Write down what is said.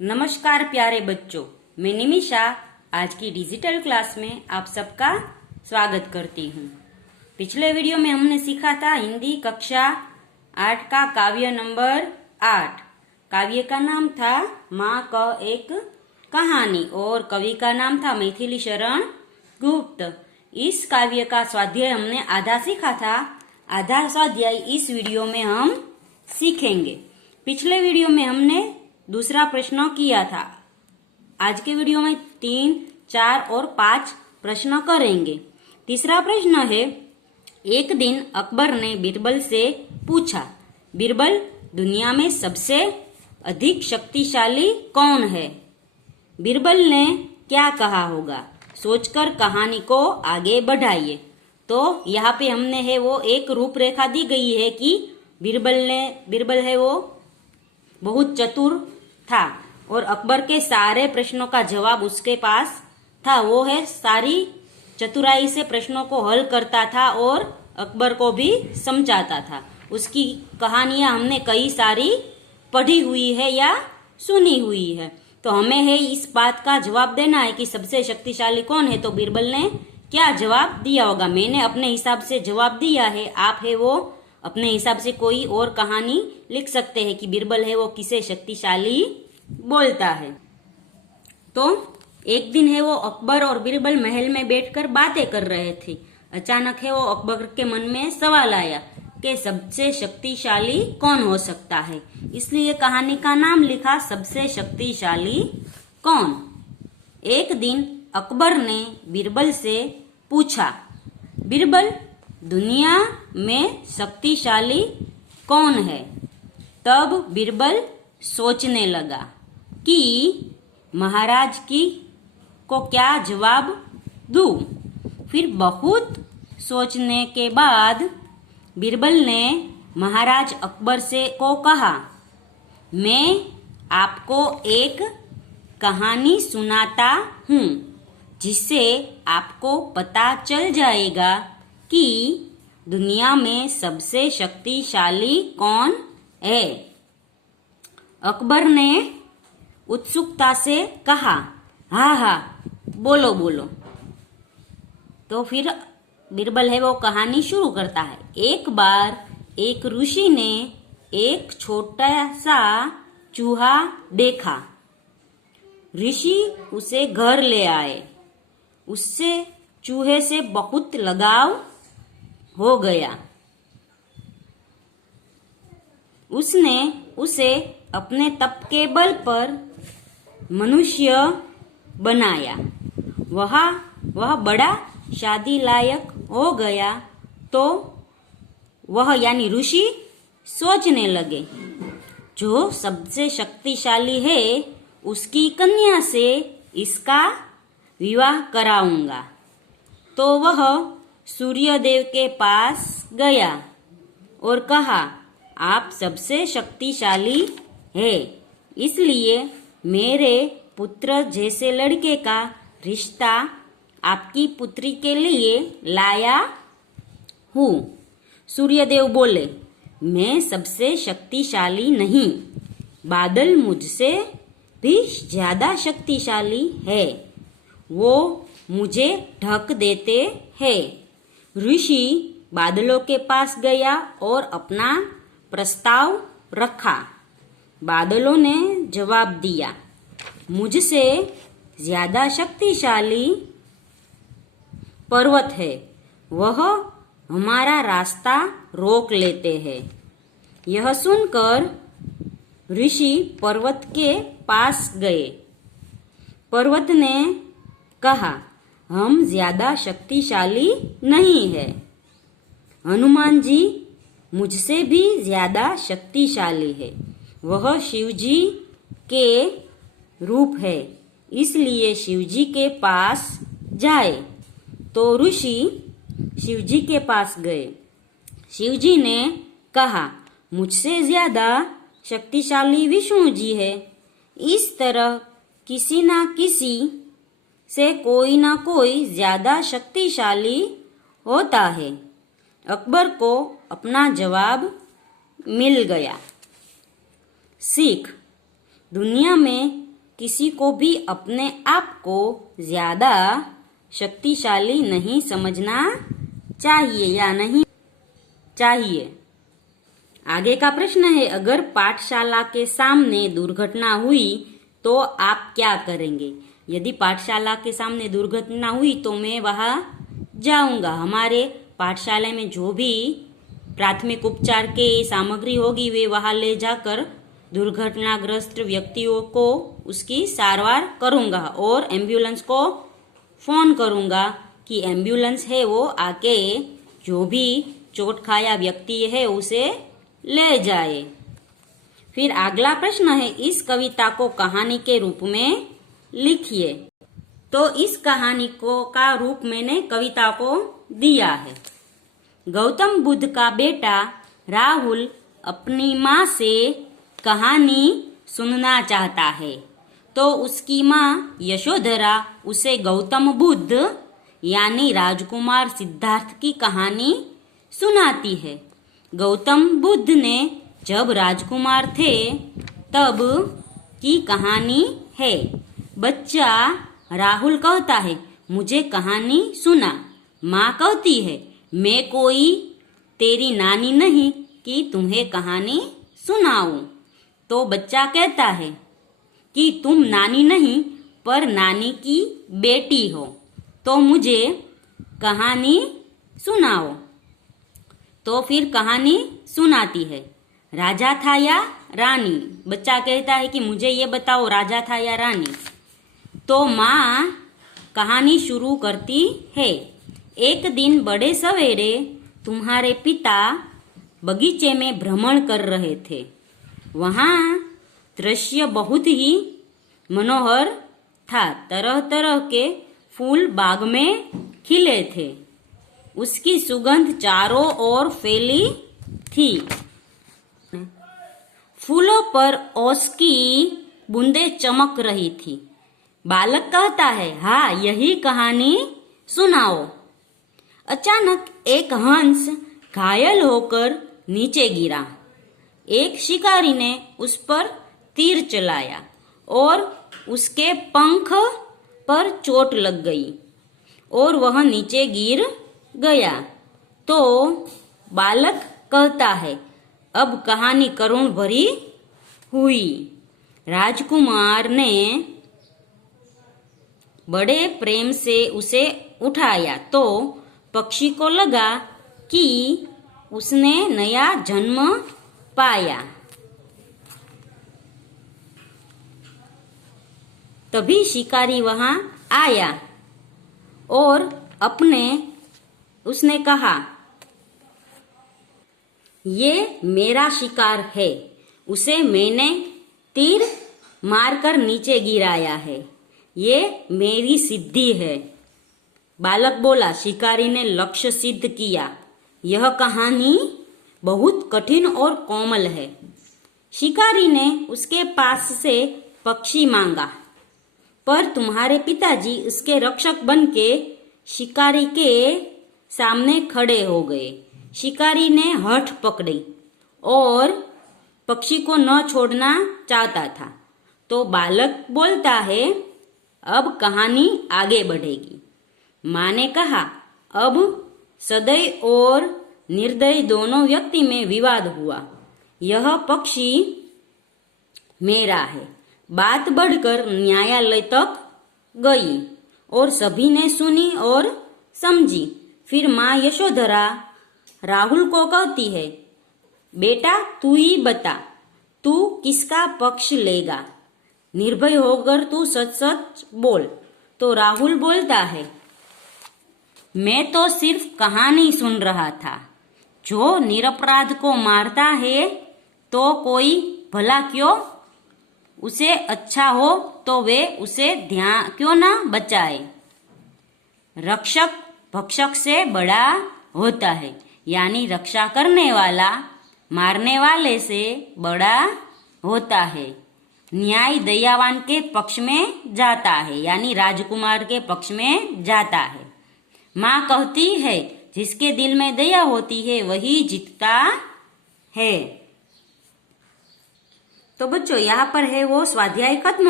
नमस्कार प्यारे बच्चों, मैं निमिषा आज की डिजिटल क्लास में आप सबका स्वागत करती हूँ। पिछले वीडियो में हमने सीखा था हिंदी कक्षा 8 का काव्य नंबर 8। काव्य का नाम था माँ क एक कहानी और कवि का नाम था मैथिली शरण गुप्त। इस काव्य का स्वाध्याय हमने आधा सीखा था। आधा स्वाध्याय इस वीडियो में हम सीखेंगे। पिछले वीडियो में हमने दूसरा प्रश्न किया था। आज के वीडियो में 3, 4 और 5 प्रश्न करेंगे। तीसरा प्रश्न है, एक दिन अकबर ने बीरबल से पूछा, बीरबल, दुनिया में सबसे अधिक शक्तिशाली कौन है? बीरबल ने क्या कहा होगा? सोचकर कहानी को आगे बढ़ाइए। तो यहाँ पे हमने है वो एक रूपरेखा दी गई है कि बीरबल है वो बहुत चतुर था और अकबर के सारे प्रश्नों का जवाब उसके पास था। वो है सारी चतुराई से प्रश्नों को हल करता था और अकबर को भी समझाता था। उसकी कहानियां हमने कई सारी पढ़ी हुई है या सुनी हुई है। तो हमें है इस बात का जवाब देना है कि सबसे शक्तिशाली कौन है। तो बीरबल ने क्या जवाब दिया होगा? मैंने अपने हिसाब से जवाब दिया है, आप है वो अपने हिसाब से कोई और कहानी लिख सकते हैं कि बीरबल है वो किसे शक्तिशाली बोलता है। तो एक दिन है वो अकबर और बीरबल महल में बैठकर बातें कर रहे थे। अचानक है वो अकबर के मन में सवाल आया कि सबसे शक्तिशाली कौन हो सकता है। इसलिए कहानी का नाम लिखा सबसे शक्तिशाली कौन। एक दिन अकबर ने बीरबल से पूछा, बीरबल, दुनिया में शक्तिशाली कौन है? तब बीरबल सोचने लगा कि महाराज को क्या जवाब दूं। फिर बहुत सोचने के बाद बीरबल ने महाराज अकबर को कहा, मैं आपको एक कहानी सुनाता हूँ जिससे आपको पता चल जाएगा कि दुनिया में सबसे शक्तिशाली कौन है। अकबर ने उत्सुकता से कहा, हाँ हाँ, बोलो बोलो। तो फिर बीरबल है वो कहानी शुरू करता है। एक बार एक ऋषि ने एक छोटा सा चूहा देखा। ऋषि उसे घर ले आए। उससे चूहे से बहुत लगाव हो गया। उसने उसे अपने तप के बल पर मनुष्य बनाया। वह बड़ा शादी लायक हो गया। तो वह यानी ऋषि सोचने लगे, जो सबसे शक्तिशाली है उसकी कन्या से इसका विवाह कराऊंगा। तो वह सूर्यदेव के पास गया और कहा, आप सबसे शक्तिशाली है, इसलिए मेरे पुत्र जैसे लड़के का रिश्ता आपकी पुत्री के लिए लाया हूँ। सूर्यदेव बोले, मैं सबसे शक्तिशाली नहीं, बादल मुझसे भी ज्यादा शक्तिशाली है, वो मुझे ढक देते हैं। ऋषि बादलों के पास गया और अपना प्रस्ताव रखा। बादलों ने जवाब दिया, मुझसे ज्यादा शक्तिशाली पर्वत है, वह हमारा रास्ता रोक लेते हैं। यह सुनकर ऋषि पर्वत के पास गए। पर्वत ने कहा, हम ज्यादा शक्तिशाली नहीं है, हनुमान जी मुझसे भी ज्यादा शक्तिशाली है, वह शिवजी के रूप है, इसलिए शिवजी के पास जाए। तो ऋषि शिवजी के पास गए। शिवजी ने कहा, मुझसे ज्यादा शक्तिशाली विष्णु जी है। इस तरह किसी ना किसी से कोई ना कोई ज्यादा शक्तिशाली होता है। अकबर को अपना जवाब मिल गया। सीख, दुनिया में किसी को भी अपने आप को ज्यादा शक्तिशाली नहीं समझना चाहिए या नहीं चाहिए। आगे का प्रश्न है, अगर पाठशाला के सामने दुर्घटना हुई तो आप क्या करेंगे? यदि पाठशाला के सामने दुर्घटना हुई तो मैं वहां जाऊंगा। हमारे पाठशाला में जो भी प्राथमिक उपचार के सामग्री होगी वे वहां ले जाकर दुर्घटनाग्रस्त व्यक्तियों को उसकी सारवार करूंगा और एम्बुलेंस को फोन करूंगा कि एम्बुलेंस है वो आके जो भी चोट खाया व्यक्ति है उसे ले जाए। फिर अगला प्रश्न है, इस कविता को कहानी के रूप में लिखिए। तो इस कहानी को का रूप मैंने कविता को दिया है। गौतम बुद्ध का बेटा राहुल अपनी माँ से कहानी सुनना चाहता है, तो उसकी माँ यशोधरा उसे गौतम बुद्ध यानी राजकुमार सिद्धार्थ की कहानी सुनाती है। गौतम बुद्ध ने जब राजकुमार थे तब की कहानी है। बच्चा राहुल कहता है, मुझे कहानी सुना। माँ कहती है, मैं कोई तेरी नानी नहीं कि तुम्हें कहानी सुनाऊं। तो बच्चा कहता है कि तुम नानी नहीं पर नानी की बेटी हो, तो मुझे कहानी सुनाओ। तो फिर कहानी सुनाती है। राजा था या रानी? बच्चा कहता है कि मुझे ये बताओ, राजा था या रानी? तो माँ कहानी शुरू करती है। एक दिन बड़े सवेरे तुम्हारे पिता बगीचे में भ्रमण कर रहे थे। वहाँ दृश्य बहुत ही मनोहर था। तरह तरह के फूल बाग में खिले थे। उसकी सुगंध चारों ओर फैली थी। फूलों पर ओस की बूंदें चमक रही थी। बालक कहता है, हाँ यही कहानी सुनाओ। अचानक एक हंस घायल होकर नीचे गिरा। एक शिकारी ने उस पर तीर चलाया और उसके पंख पर चोट लग गई और वह नीचे गिर गया। तो बालक कहता है, अब कहानी करुण भरी हुई। राजकुमार ने बड़े प्रेम से उसे उठाया तो पक्षी को लगा कि उसने नया जन्म पाया। तभी शिकारी वहां आया और उसने कहा, ये मेरा शिकार है, उसे मैंने तीर मारकर नीचे गिराया है, ये मेरी सिद्धि है। बालक बोला, शिकारी ने लक्ष्य सिद्ध किया। यह कहानी बहुत कठिन और कोमल है। शिकारी ने उसके पास से पक्षी मांगा, पर तुम्हारे पिताजी उसके रक्षक बनके शिकारी के सामने खड़े हो गए। शिकारी ने हठ पकड़ी और पक्षी को न छोड़ना चाहता था। तो बालक बोलता है, अब कहानी आगे बढ़ेगी। माँ ने कहा, अब सदय और निर्दयी दोनों व्यक्ति में विवाद हुआ। यह पक्षी मेरा है। बात बढ़कर न्यायालय तक गई और सभी ने सुनी और समझी। फिर माँ यशोधरा राहुल को कहती है, बेटा तू ही बता, तू किसका पक्ष लेगा? निर्भय होकर तू सच सच बोल। तो राहुल बोलता है, मैं तो सिर्फ कहानी सुन रहा था। जो निरपराध को मारता है तो कोई भला क्यों? उसे अच्छा हो तो वे उसे ध्यान क्यों ना बचाए? रक्षक भक्षक से बड़ा होता है, यानी रक्षा करने वाला मारने वाले से बड़ा होता है। न्याय दयावान के पक्ष में जाता है, यानी राजकुमार के पक्ष में जाता है। माँ कहती है, जिसके दिल में दया होती है वही जीतता है। तो बच्चों यहाँ पर है वो स्वाध्याय खत्म।